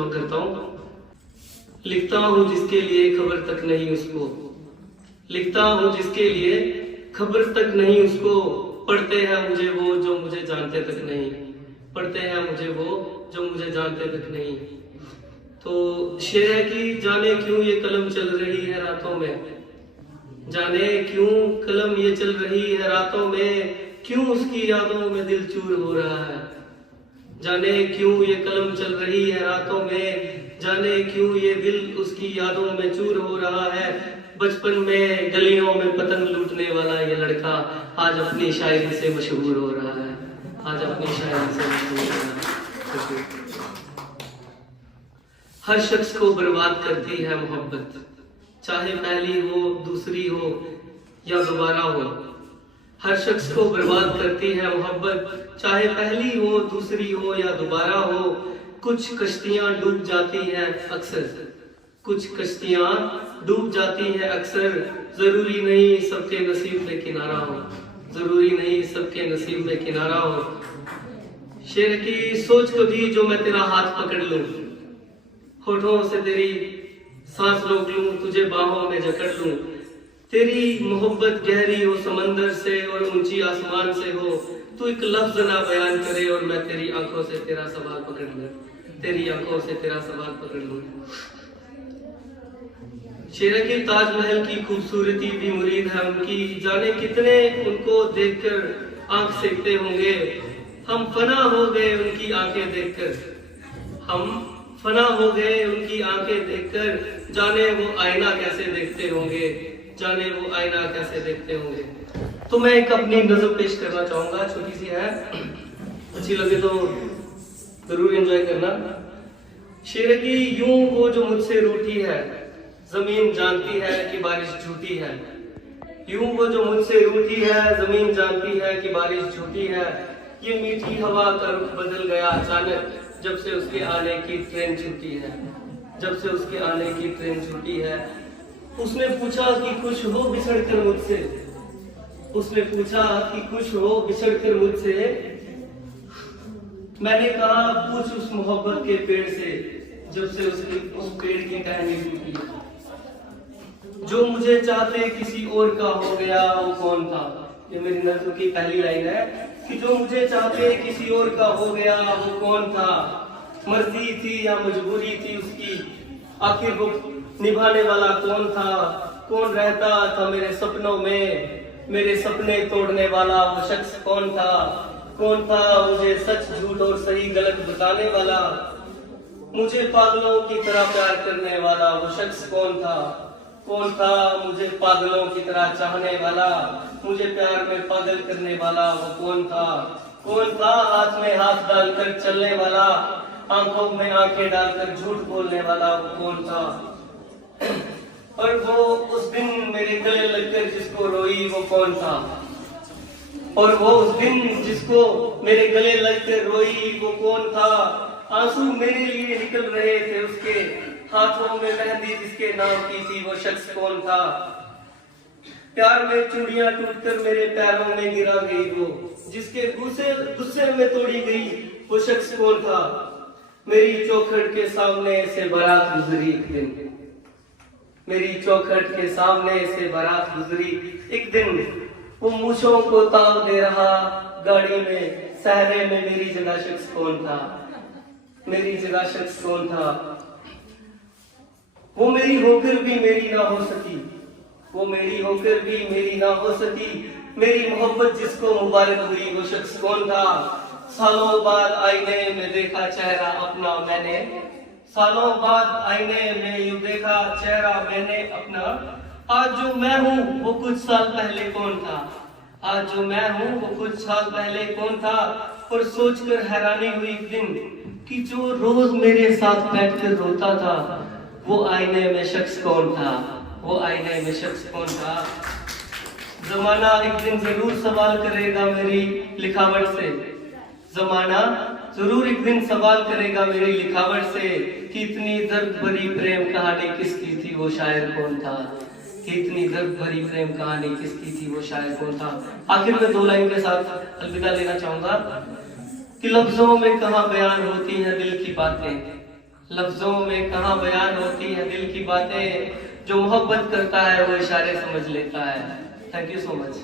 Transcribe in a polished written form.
शुरू करता हूँ। लिखता हूँ जिसके लिए खबर तक नहीं उसको, लिखता हूँ जिसके लिए खबर तक नहीं उसको, पढ़ते हैं मुझे वो जो मुझे जानते तक नहीं, पढ़ते हैं मुझे वो जो मुझे जानते तक नहीं। तो शेर है कि जाने क्यों ये कलम चल रही है रातों में, जाने क्यों कलम ये चल रही है रातों में, क्यों उसकी यादों में दिल चूर हो रहा है। जाने क्यों ये कलम चल रही है रातों में, जाने क्यों ये दिल उसकी यादों में चूर हो रहा है। बचपन में गलियों में पतंग लूटने वाला ये लड़का आज अपनी शायरी से मशहूर हो रहा है, आज अपनी शायरी से मशहूर हो रहा है। हर शख्स को बर्बाद करती है मोहब्बत, चाहे पहली हो दूसरी हो या दोबारा हो। हर शख्स को बर्बाद करती है मोहब्बत, चाहे पहली हो दूसरी हो या दोबारा हो। कुछ कश्तियां डूब जाती हैं अक्सर, कुछ कश्तियां डूब जाती हैं अक्सर। जरूरी नहीं सबके नसीब में किनारा हो, जरूरी नहीं सबके नसीब में किनारा हो। शेर की सोच कभी जो मैं तेरा हाथ पकड़ लूं, होठों से तेरी सांस रोक लूं, तुझे बाहों में जकड़ लूं। तेरी मोहब्बत गहरी हो समंदर से और ऊंची आसमान से हो, तू एक लफ्ज ना बयान करे और मैं तेरी आंखों से तेरा सवाल पकड़ लूं, तेरी आंखों से तेरा सवाल पकड़ लूं। शेर की ताजमहल की खूबसूरती भी मुरीद है उनकी, जाने कितने उनको देखकर आंख सेकते होंगे। हम फना हो गए उनकी आंखें देखकर, हम फना हो गए उनकी आंखें देखकर। जाने वो आईना कैसे देखते होंगे, जाने वो आईना कैसे देखते होंगे। तो मैं एक अपनी नज़म पेश करना चाहूंगा, छोटी सी है, अच्छी लगे तो जरूर एंजॉय करना। शेर की यूं वो जो मुझसे रूठी है, जमीन जानती है कि बारिश झूठी है। यूं वो जो मुझसे रूठी है, जमीन जानती है कि बारिश झूठी है। ये मीठी हवा का रुख बदल गया अचानक, जब से उसके आने की ट्रेन छूटी है, जब से उसके आने की ट्रेन छूटी है। उसने पूछा कि खुश हो बिछड़ कर मुझसे, उसने पूछा कि खुश हो बिछड़ कर मुझसे। मैंने कहा पूछ उस मोहब्बत के पेड़ से, जब से उसकी उस पेड़ की टहनी टूटी। जो मुझे चाहते किसी और का हो गया वो कौन था। ये मेरी नज़्म की पहली लाइन है कि जो मुझे चाहते किसी और का हो गया वो कौन था। मर्जी थी या मजबूरी थी उसकी, आखिर वो निभाने वाला कौन था। कौन रहता था मेरे सपनों में, मेरे सपने तोड़ने वाला वो शख्स कौन था। कौन था मुझे सच झूठ और सही गलत बताने वाला, मुझे पागलों की तरह प्यार करने वाला वो शख्स कौन था। कौन था मुझे पागलों की तरह चाहने वाला, मुझे प्यार में पागल करने वाला वो कौन था। कौन था हाथ में हाथ डालकर चलने वाला, आंखों में आंखें डालकर झूठ बोलने वाला वो कौन था। और वो उस दिन मेरे गले लगकर जिसको रोई वो कौन था, और वो उस दिन जिसको मेरे गले लगकर रोई वो कौन था। आंसू मेरे लिए निकल रहे थे उसके, हाथों में मेहंदी जिसके नाम की थी वो शख्स कौन था। प्यार में चूड़ियां टूटकर मेरे पैरों में गिरा गई वो, जिसके गुस्से में तोड़ी गई वो शख्स कौन था। मेरी चौखट के सामने से बारात गुजरी एक दिन, मेरी चौखट के सामने से बारात गुजरी एक दिन। वो मूछों को ताव दे रहा गाड़ी में, सहरे में मेरी जगह शख्स कौन था, मेरी जगह शख्स कौन था। वो मेरी होकर भी मेरी ना हो सकी, वो मेरी होकर भी मेरी ना हो सकी। मेरी मोहब्बत जिसको मुबारक हुई वो शख्स कौन था। सालों बाद आईने में देखा चेहरा अपना मैंने, सालों बाद आईने में यूं देखा चेहरा मैंने अपना। आज जो मैं हूँ वो कुछ साल पहले कौन था, आज जो मैं हूँ वो कुछ साल पहले कौन था। और सोचकर हैरानी हुई एक दिन कि जो रोज मेरे साथ बैठकर रोता था वो आईने में शख्स कौन था, वो आईने में शख्स कौन था। जमाना एक दिन जरूर सवाल करेगा मेरी लिखावट से, जमाना जरूर एक दिन सवाल करेगा मेरी लिखावट से कि इतनी दर्द भरी प्रेम कहानी किसकी थी वो शायर कौन था, कि इतनी दर्द भरी प्रेम कहानी किसकी थी वो शायर कौन था। आखिर में दो लाइन के साथ अलविदा लेना चाहूंगा कि लफ्जों में कहाँ बयान होती हैं दिल की बातें, लफ्जों में कहाँ बयान होती है दिल की बातें, जो मोहब्बत करता है वो इशारे समझ लेता है। Thank you so much.